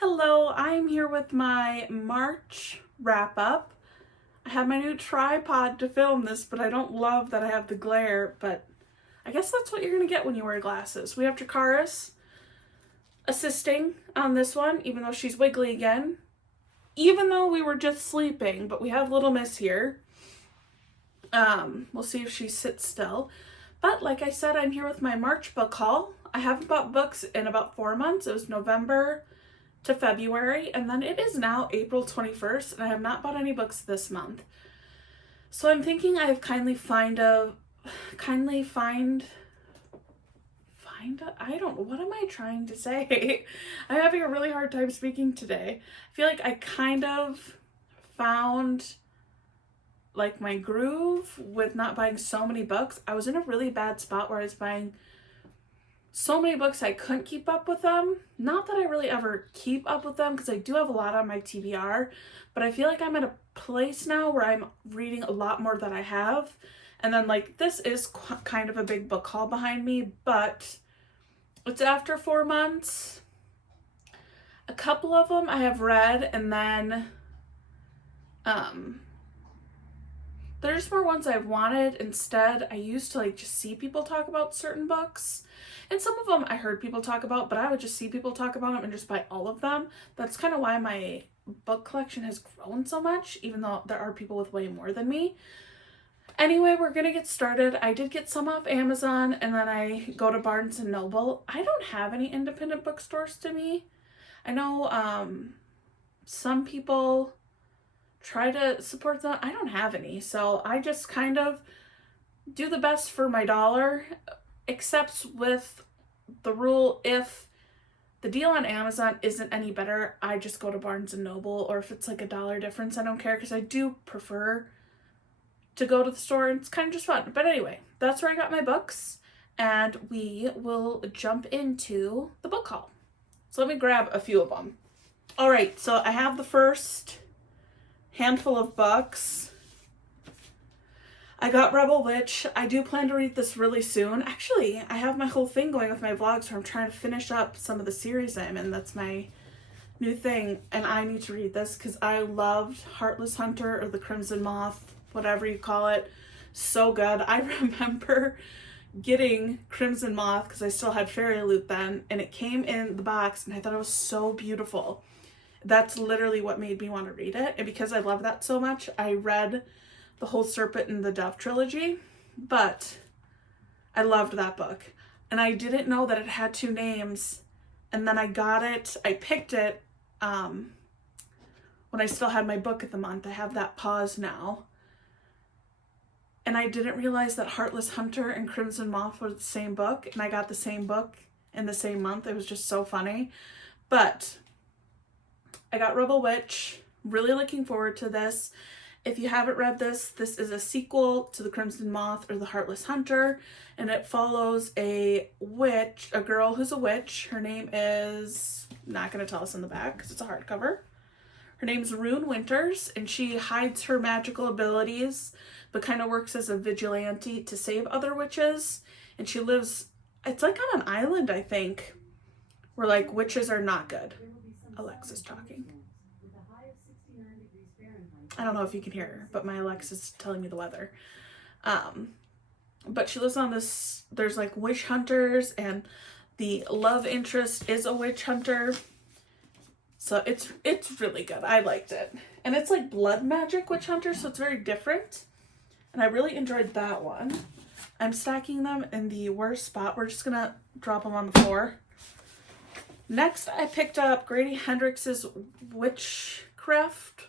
Hello, I'm here with my March wrap up. I have my new tripod to film this, but I don't love that I have the glare, but I guess that's what you're gonna get when you wear glasses. We have Dracaris assisting on this one, even though she's wiggly again. Even though we were just sleeping, but we have Little Miss here. We'll see if she sits still. But like I said, I'm here with my March book haul. I haven't bought books in about 4 months. It was November to February, and then it is now April 21st, and I have not bought any books this month. So I'm thinking I've I don't know, what am I trying to say? I'm having a really hard time speaking today. I feel like I kind of found like my groove with not buying so many books. I was in a really bad spot where I was buying so many books I couldn't keep up with them. Not that I really ever keep up with them because I do have a lot on my TBR, but I feel like I'm at a place now where I'm reading a lot more than I have. And then like this is kind of a big book haul behind me, but it's after 4 months. A couple of them I have read, and then there's more ones I've wanted. Instead, I used to like just see people talk about certain books. And some of them I heard people talk about, but I would just see people talk about them and just buy all of them. That's kind of why my book collection has grown so much, even though there are people with way more than me. Anyway, we're gonna get started. I did get some off Amazon, and then I go to Barnes and Noble. I don't have any independent bookstores to me. I know some people try to support them. I don't have any, so I just kind of do the best for my dollar, except with the rule, if the deal on Amazon isn't any better, I just go to Barnes and Noble, or if it's like $1 difference, I don't care, because I do prefer to go to the store, and it's kind of just fun. But anyway, that's where I got my books, and we will jump into the book haul. So let me grab a few of them. All right, so I have the first handful of books. I got Rebel Witch. I do plan to read this really soon. Actually, I have my whole thing going with my vlogs where I'm trying to finish up some of the series I'm in. That's my new thing, and I need to read this because I loved Heartless Hunter, or the Crimson Moth, whatever you call it. So good. I remember getting Crimson Moth because I still had Fairy Loot then, and it came in the box, and I thought it was so beautiful. That's literally what made me want to read it. And because I love that so much, I read the whole Serpent and the Dove trilogy. But I loved that book. And I didn't know that it had 2 names. And then I got it. I picked it when I still had my book of the month. I have that pause now. And I didn't realize that Heartless Hunter and Crimson Moth were the same book. And I got the same book in the same month. It was just so funny. But I got Rebel Witch. Really looking forward to this. If you haven't read this, this is a sequel to The Crimson Moth or The Heartless Hunter, and it follows a witch, a girl who's a witch. Her name is, not going to tell us in the back because it's a hardcover. Her name's Rune Winters, and she hides her magical abilities, but kind of works as a vigilante to save other witches. And she lives, it's like on an island, I think, where like witches are not good. Alexa's talking. I don't know if you can hear her, but my Alexa's telling me the weather. But she lives on this, there's like witch hunters, and the love interest is a witch hunter. So it's really good. I liked it. And it's like blood magic witch hunter, so it's very different. And I really enjoyed that one. I'm stacking them in the worst spot. We're just gonna drop them on the floor. Next, I picked up Grady Hendrix's Witchcraft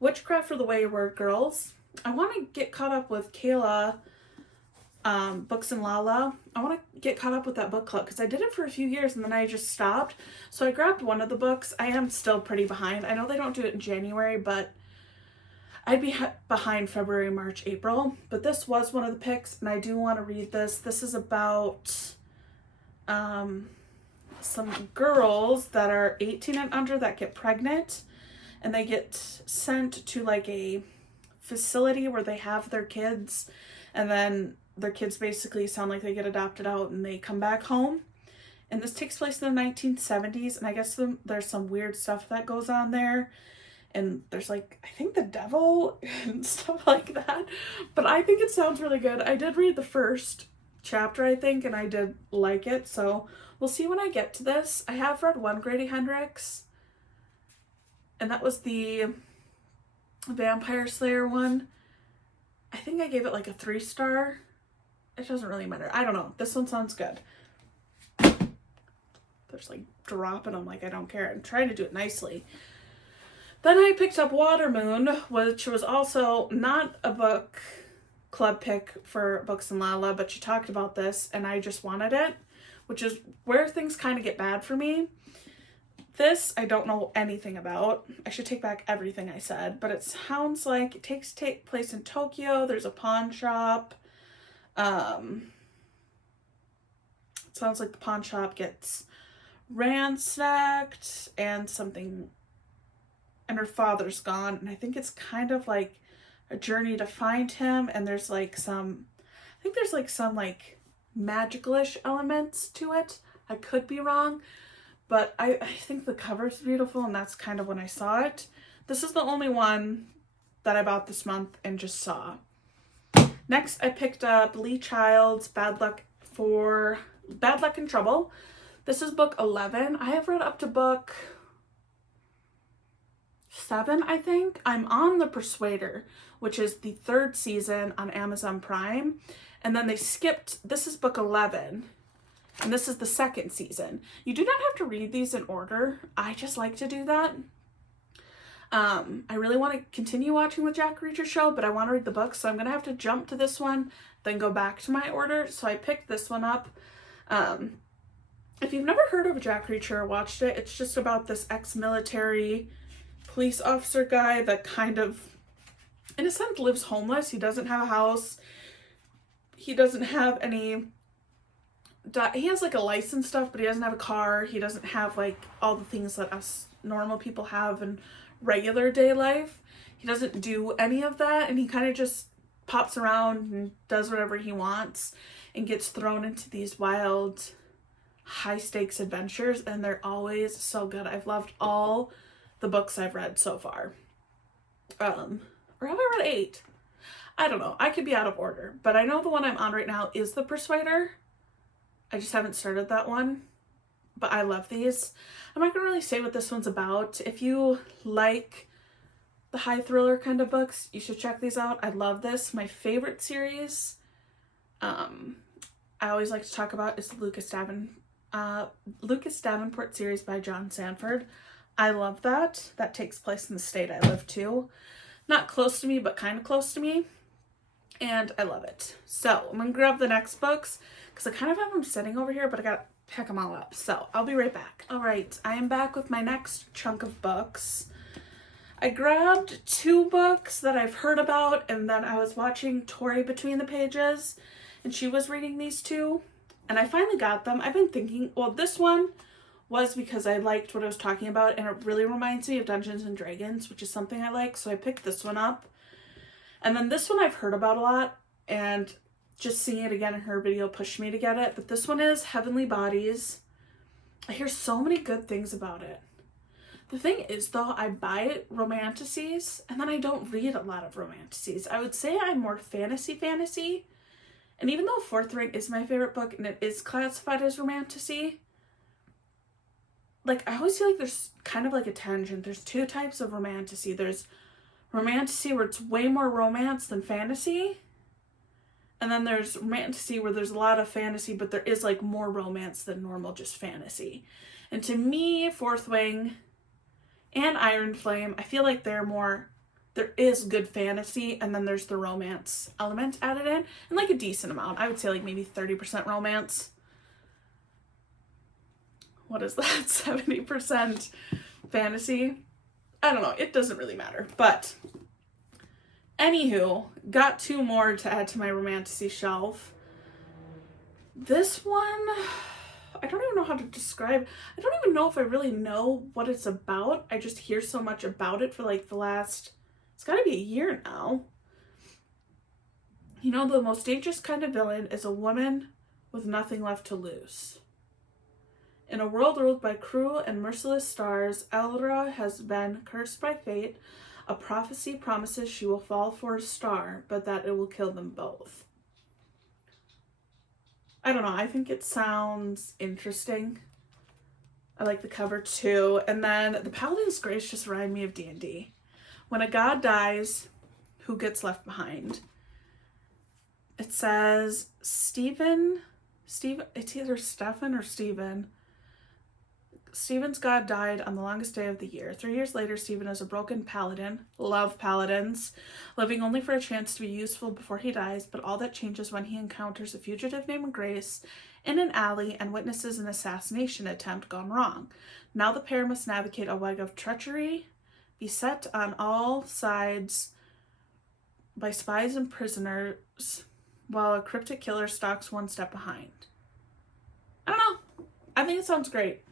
for the Wayward Girls. I want to get caught up with Kayla, Books and Lala. I want to get caught up with that book club because I did it for a few years and then I just stopped. So I grabbed one of the books. I am still pretty behind. I know they don't do it in January, but I'd be behind February, March, April. But this was one of the picks, and I do want to read this. This is about some girls that are 18 and under that get pregnant, and they get sent to like a facility where they have their kids, and then their kids basically sound like they get adopted out and they come back home. And this takes place in the 1970s, and I guess there's some weird stuff that goes on there. And there's like, I think the devil and stuff like that. But I think it sounds really good. I did read the first chapter, I think, and I did like it. So we'll see when I get to this. I have read one Grady Hendrix, and that was the Vampire Slayer one. I think I gave it like a 3-star. It doesn't really matter. I don't know. This one sounds good. There's like dropping them like I don't care. I'm trying to do it nicely. Then I picked up Watermoon, which was also not a book club pick for Books and Lala, but she talked about this and I just wanted it, which is where things kind of get bad for me. This I don't know anything about. I should take back everything I said, but it sounds like it takes place in Tokyo. There's a pawn shop. It sounds like the pawn shop gets ransacked and her father's gone, and I think it's kind of like a journey to find him, and there's like some magical-ish elements to it. I could be wrong, but I think the cover's beautiful, and that's kind of when I saw it. This is the only one that I bought this month and just saw. Next, I picked up Lee Child's Bad Luck and Trouble. This is book 11. I have read up to book 7, I think. I'm on The Persuader, which is the 3rd season on Amazon Prime. And then they skipped, this is book 11, and this is the 2nd season. You do not have to read these in order. I just like to do that. I really want to continue watching the Jack Reacher show, but I want to read the book, so I'm going to have to jump to this one, then go back to my order. So I picked this one up. If you've never heard of Jack Reacher or watched it, it's just about this ex-military police officer guy that kind of, in a sense, lives homeless. He doesn't have a house. He doesn't have any, he has like a license stuff, but he doesn't have a car. He doesn't have like all the things that us normal people have in regular day life. He doesn't do any of that, and he kind of just pops around and does whatever he wants and gets thrown into these wild, high-stakes adventures, and they're always so good. I've loved all the books I've read so far. Or have I read 8? I don't know. I could be out of order, but I know the one I'm on right now is The Persuader. I just haven't started that one, but I love these. I'm not going to really say what this one's about. If you like the high thriller kind of books, you should check these out. I love this. My favorite series, I always like to talk about, is the Lucas Davenport series by John Sanford. I love that. That takes place in the state I live to. Not close to me, but kind of close to me. And I love it. So I'm going to grab the next books because I kind of have them sitting over here, but I got to pick them all up. So I'll be right back. All right, I am back with my next chunk of books. I grabbed 2 books that I've heard about, and then I was watching Tori Between the Pages, and she was reading these 2, and I finally got them. I've been thinking, well, this one was because I liked what I was talking about, and it really reminds me of Dungeons and Dragons, which is something I like, so I picked this one up. And then this one I've heard about a lot, and just seeing it again in her video pushed me to get it. But this one is Heavenly Bodies. I hear so many good things about it. The thing is, though, I buy romanticies, and then I don't read a lot of romanticies. I would say I'm more fantasy. And even though Fourth Ring is my favorite book, and it is classified as romantasy, like, I always feel like there's kind of like a tangent. There's 2 types of romantasy. There's romantasy where it's way more romance than fantasy. And then there's romantasy where there's a lot of fantasy, but there is like more romance than normal just fantasy. And to me, Fourth Wing and Iron Flame, I feel like there is good fantasy, and then there's the romance element added in, and like a decent amount. I would say like maybe 30% romance. What is that? 70% fantasy? I don't know. It doesn't really matter. But anywho, got 2 more to add to my romantasy shelf. This one, I don't even know how to describe. I don't even know if I really know what it's about. I just hear so much about it for like the last, it's got to be a year now. You know, the most dangerous kind of villain is a woman with nothing left to lose. In a world ruled by cruel and merciless stars, Eldra has been cursed by fate. A prophecy promises she will fall for a star, but that it will kill them both. I don't know, I think it sounds interesting. I like the cover too. And then the Paladin's Grace just remind me of D&D. When a god dies, who gets left behind? It says Stephen, it's either Stefan or Stephen. Stephen's god died on the longest day of the year. 3 years later, Stephen is a broken paladin. Love paladins. Living only for a chance to be useful before he dies, but all that changes when he encounters a fugitive named Grace in an alley and witnesses an assassination attempt gone wrong. Now the pair must navigate a web of treachery, beset on all sides by spies and prisoners, while a cryptic killer stalks one step behind. I don't know. I think it sounds great.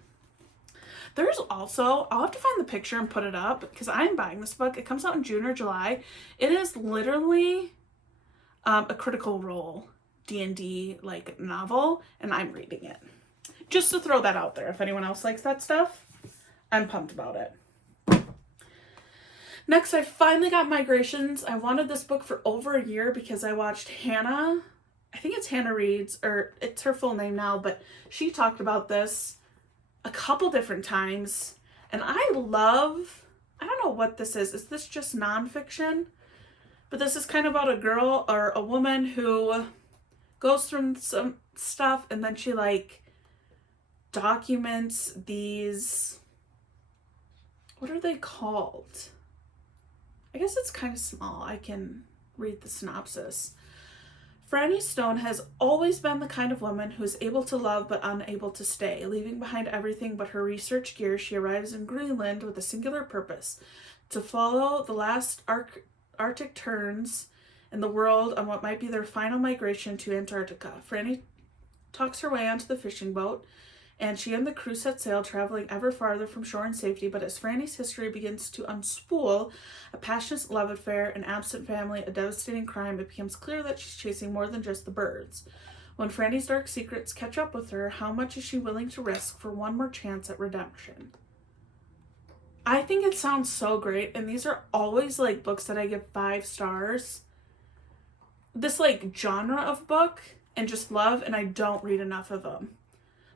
There's also, I'll have to find the picture and put it up because I'm buying this book. It comes out in June or July. It is literally a Critical Role D&D like novel, and I'm reading it. Just to throw that out there. If anyone else likes that stuff, I'm pumped about it. Next, I finally got Migrations. I wanted this book for over a year because I watched Hannah, I think it's Hannah Reads, or it's her full name now, but she talked about this a couple different times. And I don't know what this is. Is this just nonfiction? But this is kind of about a girl or a woman who goes through some stuff and then she like documents these, what are they called? I guess it's kind of small. I can read the synopsis. Franny Stone has always been the kind of woman who is able to love but unable to stay. Leaving behind everything but her research gear, she arrives in Greenland with a singular purpose: to follow the last Arctic terns in the world on what might be their final migration to Antarctica. Franny talks her way onto the fishing boat, and she and the crew set sail, traveling ever farther from shore in safety. But as Franny's history begins to unspool, a passionate love affair, an absent family, a devastating crime, it becomes clear that she's chasing more than just the birds. When Franny's dark secrets catch up with her, how much is she willing to risk for one more chance at redemption? I think it sounds so great, and these are always like books that I give 5 stars. This like genre of book and just love, and I don't read enough of them.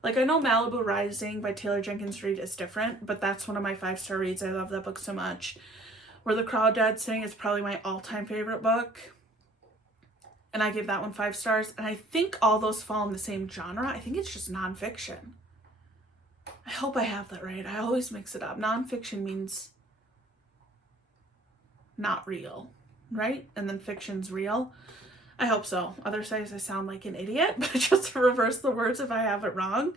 Like, I know Malibu Rising by Taylor Jenkins Reid is different, but that's one of my 5-star reads. I love that book so much. Where the Crawdads Sing is probably my all-time favorite book, and I gave that one 5 stars. And I think all those fall in the same genre. I think it's just nonfiction. I hope I have that right. I always mix it up. Nonfiction means not real, right? And then fiction's real. I hope so. Otherwise I sound like an idiot, but just reverse the words if I have it wrong.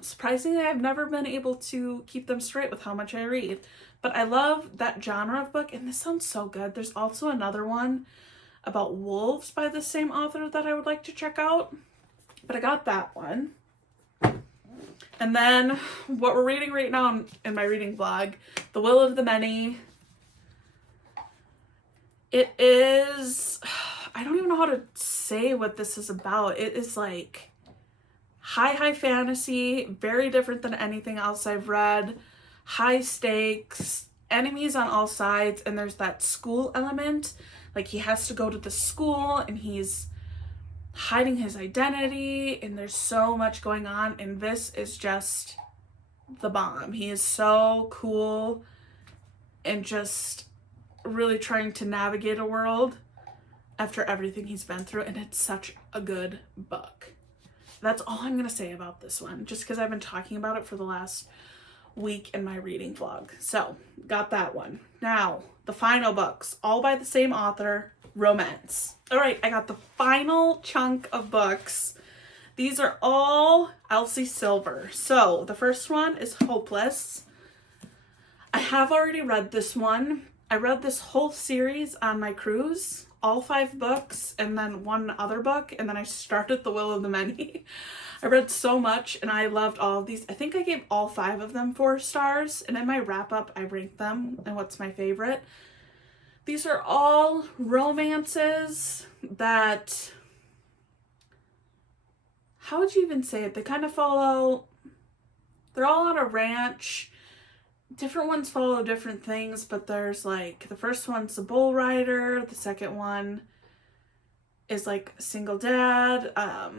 Surprisingly, I've never been able to keep them straight with how much I read. But I love that genre of book, and this sounds so good. There's also another one about wolves by the same author that I would like to check out. But I got that one. And then what we're reading right now in my reading vlog, The Will of the Many. It is, I don't even know how to say what this is about. It is like high fantasy, very different than anything else I've read. High stakes, enemies on all sides, and there's that school element. Like, he has to go to the school and he's hiding his identity, and there's so much going on, and this is just the bomb. He is so cool and just really trying to navigate a world after everything he's been through, and it's such a good book. That's all I'm gonna say about this one, just because I've been talking about it for the last week in my reading vlog. So got that one. Now the final books, all by the same author, romance. All right, I got the final chunk of books. These are all Elsie Silver. So the first one is Hopeless. I have already read this one. I read this whole series on my cruise, all 5 books, and then one other book, and then I started The Will of the Many. I read so much, and I loved all of these. I think I gave all 5 of them 4 stars, and in my wrap-up, I ranked them and what's my favorite. These are all romances that, how would you even say it? They kind of follow they're all on a ranch. Different ones follow different things, but there's like, the first one's a bull rider, the second one is like a single dad. I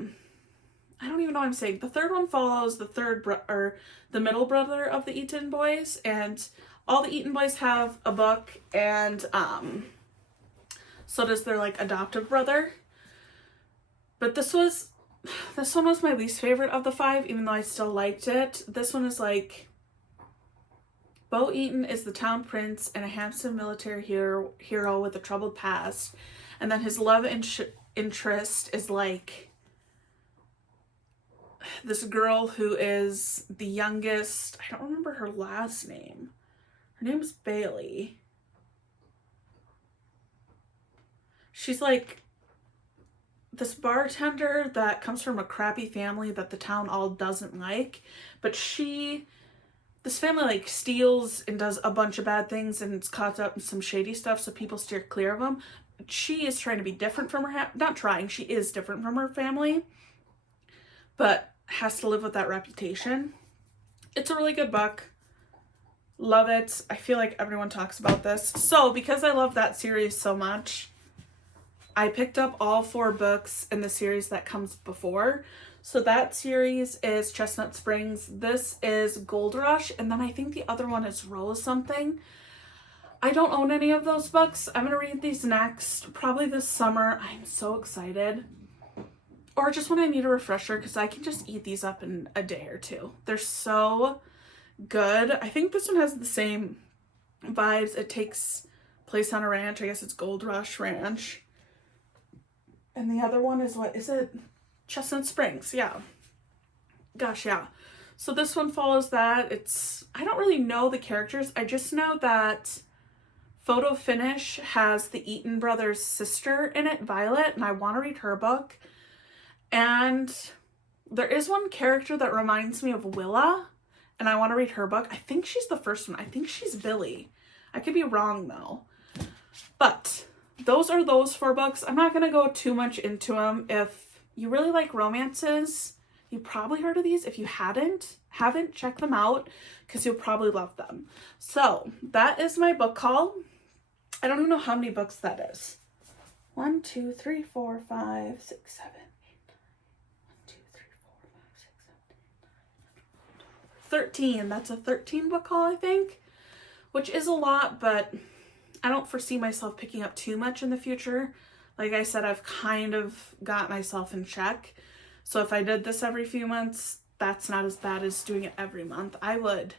don't even know what I'm saying. The third one follows the middle brother of the Eaton boys, and all the Eaton boys have a book, and so does their like adoptive brother. But this one was my least favorite of the 5, even though I still liked it. This one is like, Bo Eaton is the town prince and a handsome military hero with a troubled past. And then his love interest is like this girl who is the youngest. I don't remember her last name. Her name's Bailey. She's like this bartender that comes from a crappy family that the town all doesn't like. But this family like steals and does a bunch of bad things and it's caught up in some shady stuff, so people steer clear of them. She is trying to be different from her, not trying, she is different from her family, but has to live with that reputation. It's a really good book. Love it. I feel like everyone talks about this. So because I love that series so much, I picked up all 4 books in the series that comes before. So that series is Chestnut Springs. This is Gold Rush. And then I think the other one is Rose something. I don't own any of those books. I'm going to read these next, probably this summer. I'm so excited. Or just when I need a refresher, because I can just eat these up in a day or 2. They're so good. I think this one has the same vibes. It takes place on a ranch. I guess it's Gold Rush Ranch. And the other one is, what is it? Chestnut Springs, yeah. Gosh, yeah. So this one follows that. I don't really know the characters. I just know that Photo Finish has the Eaton brothers' sister in it, Violet, and I want to read her book. And there is one character that reminds me of Willa, and I want to read her book. I think she's the first one. I think she's Billy. I could be wrong, though. But those are those 4 books. I'm not going to go too much into them. If you really like romances, you probably heard of these. If you haven't, check them out because you'll probably love them. So that is my book haul. I don't even know how many books that is. 1, 2, 3, 4, 5, 6, 7, 8, 9. 1, 2, 3, 4, 5, 6, 7, 8, 9. 13. That's a 13 book haul, I think, which is a lot, but I don't foresee myself picking up too much in the future. Like I said, I've kind of got myself in check. So if I did this every few months, that's not as bad as doing it every month. I wasn't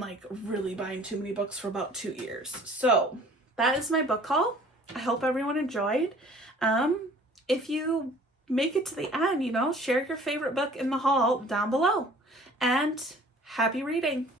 like really buying too many books for about 2 years. So that is my book haul. I hope everyone enjoyed. If you make it to the end, share your favorite book in the haul down below. And happy reading.